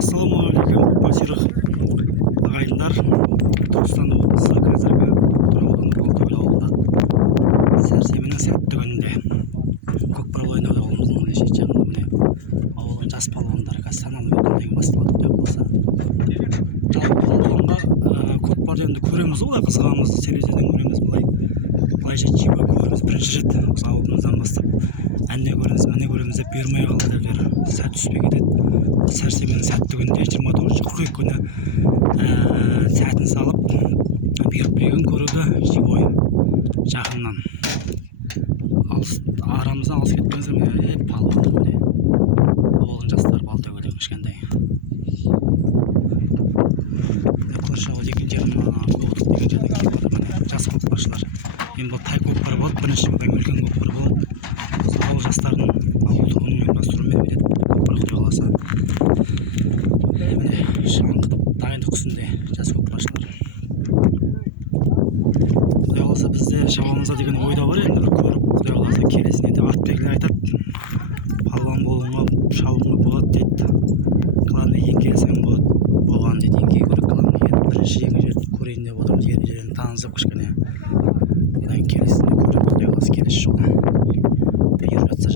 Ассалаумағалейкум Басир ағайындар. Түркістан облысы қазіргі Атыраудан Балтөбел ауылында сәрсенбінің сәтті күнінде көкпар ойнауда ауылымыздың шет жағында міне ауылдың жас палуандары қазір саналы өтіндегі басталады құдай қаласа. Жалпы палуанға көкпарды енді көреміз ғой, қызығамыз, телевизордан көреміз, былайша жиі көреміз. Бірінші рет осы ауылымыздан бастап әнне көреміз, міне көреміз деп бермей қалды дәулер. Сәт түспей кетеді. Сәрсенбінің сәтті күнінде 29 қыркүйек күні сәтін салып берген көруді живой жақыннан арамыздан алыс кетпеңіздер. Міне палуан, міне ауылдың жастары Балтөбелдің кішкентай Қылшауыл деген жердің жас көкпаршылар. Енді бұл тай көкпар болады, бірінші одан үлкен көкпар болады. Ауыл жастардың ауылдығының ұйымдастыруымен береді көкпар құдай қаласа. Міне шаңқытып дайындық үстінде жас көкпаршылар. Құдай қаласа бізде шабамызда деген ойда бар, енді бір көріп құдай қаласа келесіне де артбегілер айтады, палуан болуыңа шабуыңа болады дейді. Главное еңке алсаң болған дейді, еңке көріп қаламын. Енді бірінші жерді көрейін деп отырмыз, жерін танысып кішкене. Одан келесіне көріп құдай қаласа келесі жолы егер жатса